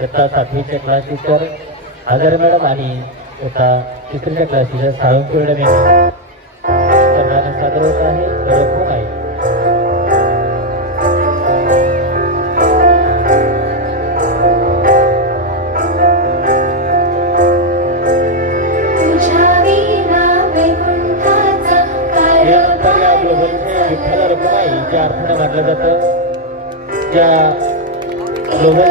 इयत्ता सातवीचे class teacher Adar madam आणि इयत्ता तिसरीच्या क्लास टीचर साळुंकी मॅडम यांनी सादर होत आहे. त्या अर्थाने म्हटलं जातं त्या ग्लोबल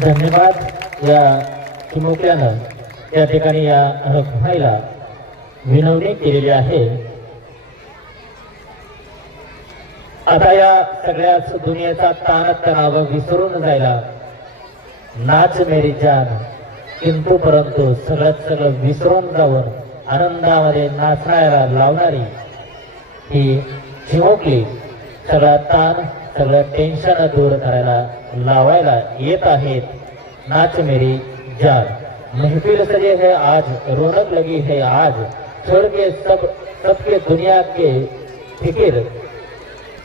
धन्यवाद या चिमुकल्यानं त्या ठिकाणी या रखमाईला विनवणी केलेली आहे. आता या सगळ्याच दुनियेचा ताण तणाव विसरून जायला नाच मेरी जान किंतु परंतु सगळ्यात सगळं विसरून जाऊन आनंदामध्ये नाचणाऱ्याला लावणारी ही चिमुकली सगळा ताण सगळं टेन्शन दूर करायला लावायला येत आहेत. नाच मेरी जान महफिल सजे है आज रौनक लगी है आज. छोड़ के सब सबके दुनिया के फिकिर